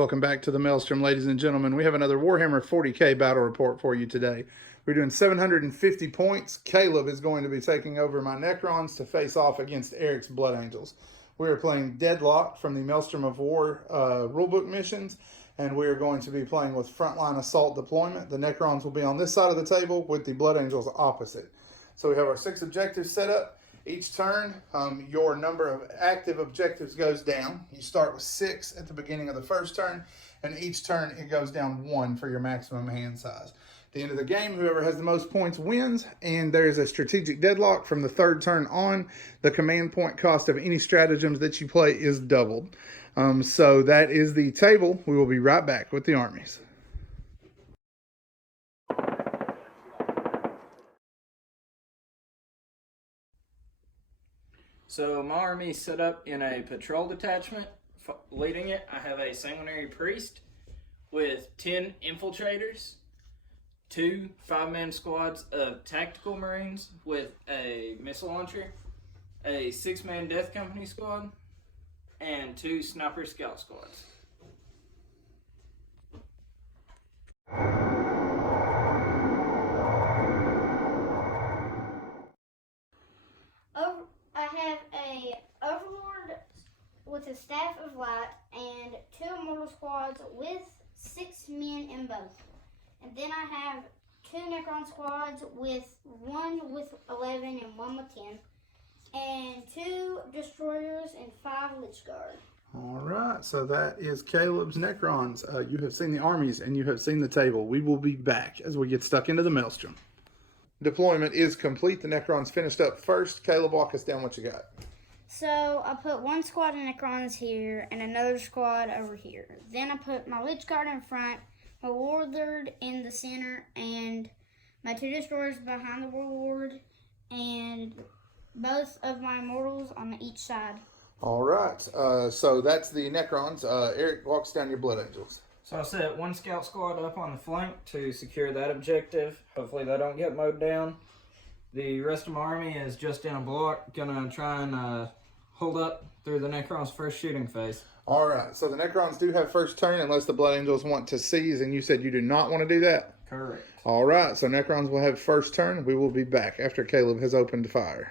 Welcome back to the Maelstrom, ladies and gentlemen. We have another Warhammer 40k battle report for you today. We're doing 750 points. Caleb is going to be taking over my Necrons to face off against Eric's Blood Angels. We are playing Deadlock from the Maelstrom of War rulebook missions, and we are going to be playing with frontline assault deployment. The Necrons will be on this side of the table with the Blood Angels opposite. So we have our 6 objectives set up. Each turn, your number of active objectives goes down. You start with 6 at the beginning of the first turn, and each turn it goes down 1 for your maximum hand size. At the end of the game, whoever has the most points wins, and there's a strategic deadlock from the 3rd turn on. The command point cost of any stratagems that you play is doubled. So that is the table. We will be right back with the armies. So my army is set up in a patrol detachment. Leading it, I have a sanguinary priest with 10 infiltrators, 2 5-man squads of tactical marines with a missile launcher, a 6-man death company squad, and 2 sniper scout squads. I have a Overlord with a Staff of Light and 2 Immortal Squads with 6 men in both. And then I have 2 Necron Squads with 1 with 11 and 1 with 10. And 2 Destroyers and 5 Lich Guard. All right, so that is Caleb's Necrons. You have seen the armies and you have seen the table. We will be back as we get stuck into the Maelstrom. Deployment is complete. The Necrons finished up first. Caleb, walk us down what you got. So I put 1 squad of Necrons here and another squad over here. Then I put my Lich Guard in front, my Warlord in the center, and my 2 Destroyers behind the Warlord, and both of my Immortals on each side. All right, so that's the Necrons. Eric walks down your Blood Angels. So I set 1 scout squad up on the flank to secure that objective. Hopefully they don't get mowed down. The rest of my army is just in a block, gonna try and hold up through the Necrons' first shooting phase. All right, so the Necrons do have first turn unless the Blood Angels want to seize, and you said you do not want to do that? Correct. All right, so Necrons will have first turn. We will be back after Caleb has opened fire.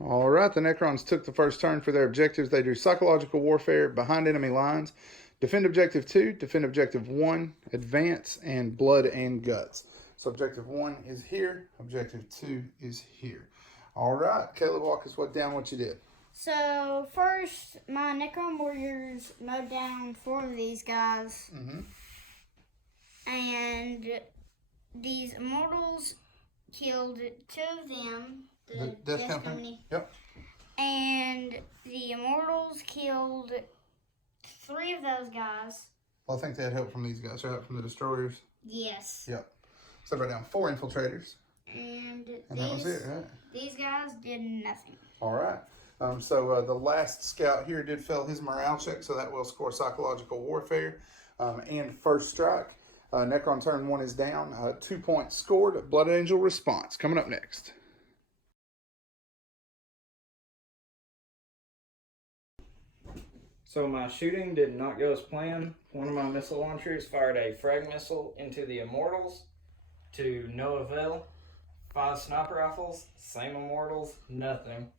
All right, the Necrons took the first turn for their objectives. They do psychological warfare behind enemy lines, defend objective 2, defend objective 1, advance, and blood and guts. So objective 1 is here, objective 2 is here. All right, Caleb, walk us down what you did. So first, my Necron warriors mowed down 4 of these guys. And these Immortals killed 2 of them. The Death Company. Yep. And the Immortals killed 3 of those guys. Well, I think they had help from these guys, right? From the Destroyers? Yes. Yep. So right down 4 infiltrators. And that was it, right? These guys did nothing. All right. So the last scout here did fail his morale check, so that will score psychological warfare and first strike. Necron turn 1 is down. 2 points scored. Blood Angel response. Coming up next. So my shooting did not go as planned. One of my missile launchers fired a frag missile into the Immortals to no avail. 5 sniper rifles, same Immortals, nothing.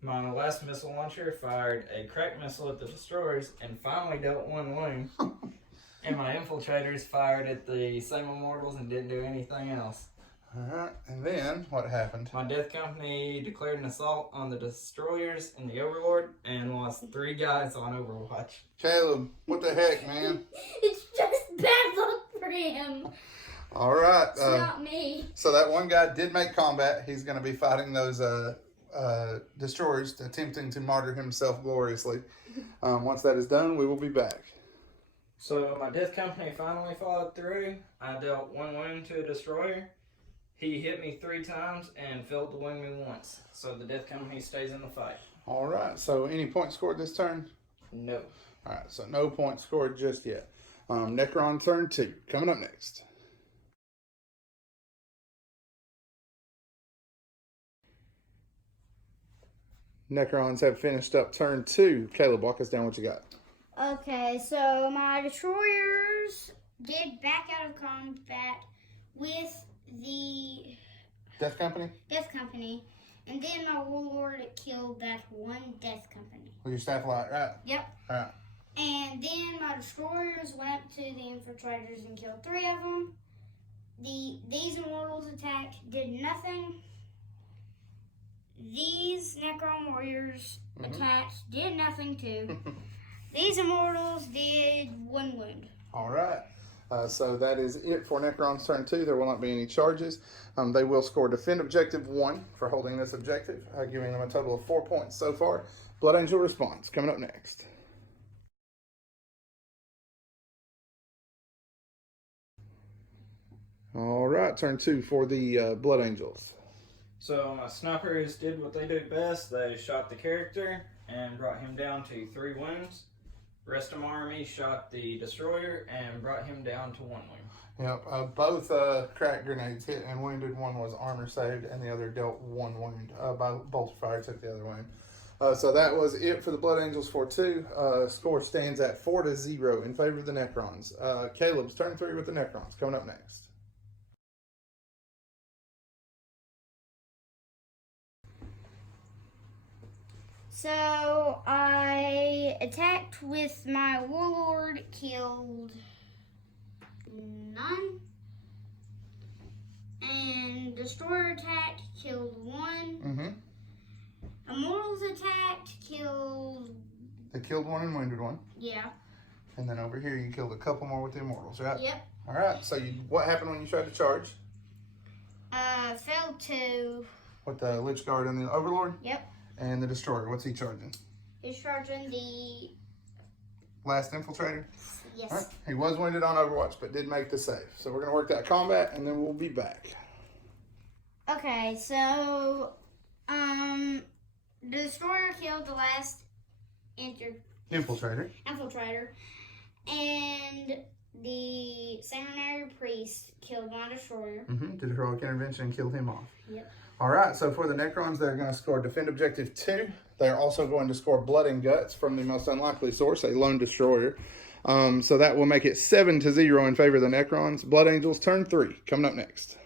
My last missile launcher fired a crack missile at the Destroyers and finally dealt 1 wound. And my infiltrators fired at the same Immortals and didn't do anything else. All right, and then what happened? My Death Company declared an assault on the Destroyers and the Overlord and lost 3 guys on Overwatch. Caleb, what the heck, man? It's just bad luck for him. All right. It's not me. So that one guy did make combat. He's going to be fighting those Destroyers, attempting to martyr himself gloriously. Once that is done, we will be back. So my Death Company finally followed through. I dealt 1 wound to a Destroyer. He hit me 3 times and failed to wound me once. So the Death Company stays in the fight. All right. So any points scored this turn? No. All right. So no points scored just yet. Necron turn 2. Coming up next. Necrons have finished up turn 2. Caleb, walk us down what you got. Okay, so my destroyers did back out of combat with the Death Company? Death Company, and then my Warlord killed that one Death Company. With your staff light, right? Yep. Alright. And then my destroyers went to the infiltrators and killed 3 of them. These immortals attacked, did nothing. These Necron warriors attacked, did nothing too. These immortals did 1 wound. Alright. So that is it for Necron's turn 2. There will not be any charges. They will score Defend Objective 1 for holding this objective, giving them a total of 4 points so far. Blood Angel response coming up next. Alright, turn 2 for the Blood Angels. So my snipers did what they do best. They shot the character and brought him down to 3 wounds. The rest of my army shot the destroyer and brought him down to 1 wound. Yep, both crack grenades hit and wounded. One was armor saved, and the other dealt 1 wound. Bolter fire took the other wound. So that was it for the Blood Angels for 2. Score stands at 4-0 in favor of the Necrons. Caleb's turn 3 with the Necrons coming up next. So I attacked with my Warlord, killed 9. And Destroyer attacked, killed 1. Immortals attacked, killed... They killed 1 and wounded 1. Yeah. And then over here you killed a couple more with the Immortals, right? Yep. Alright, so what happened when you tried to charge? Failed to... With the Lich Guard and the Overlord? Yep. And the Destroyer, what's he charging? He's charging the... Last Infiltrator? Yes. Right. He was wounded on Overwatch, but did make the save. So we're going to work that combat, and then we'll be back. Okay, so... The Destroyer killed the last Infiltrator. And the Sanguinary Priest killed my Destroyer. Did a heroic intervention and killed him off. Yep. Alright, so for the Necrons, they're going to score Defend Objective 2. They're also going to score Blood and Guts from the most unlikely source, a lone destroyer. So that will make it 7-0 in favor of the Necrons. Blood Angels, turn 3, coming up next.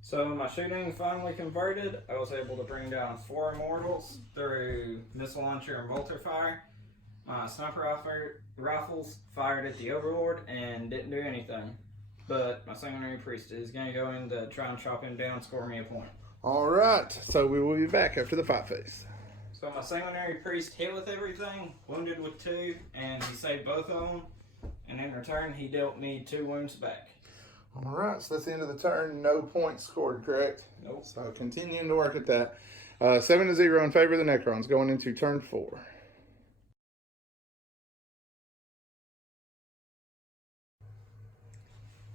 So my shooting finally converted. I was able to bring down 4 immortals through missile launcher and bolter fire. My sniper rifles fired at the Overlord and didn't do anything. But my Sanguinary Priest is going to go in to try and chop him down, score me a point. Alright, so we will be back after the fight phase. So my Sanguinary Priest hit with everything, wounded with 2, and he saved both of them. And in return, he dealt me 2 wounds back. Alright, so that's the end of the turn. No points scored, correct? Nope. So continuing to work at that. 7-0 in favor of the Necrons going into turn 4.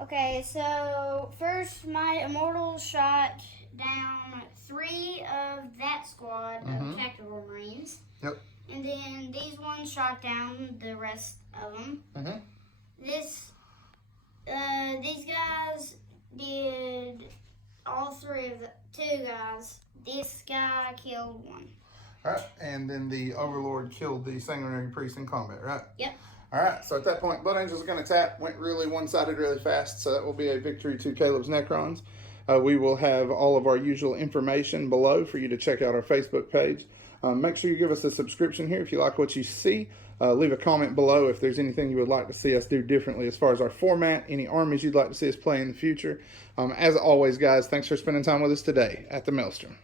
Okay, so first my Immortals shot down 3 of that squad of Tactical Marines. Yep. And then these ones shot down the rest of them. These guys did all 3 of the 2 guys. This guy killed 1. Alright, and then the Overlord killed the Sanguinary Priest in combat, right? Yep. Alright, so at that point, Blood Angels are going to tap. Went really one-sided really fast, so that will be a victory to Caleb's Necrons. We will have all of our usual information below for you to check out our Facebook page. Make sure you give us a subscription here if you like what you see. Leave a comment below if there's anything you would like to see us do differently as far as our format, any armies you'd like to see us play in the future. As always, guys, thanks for spending time with us today at the Maelstrom.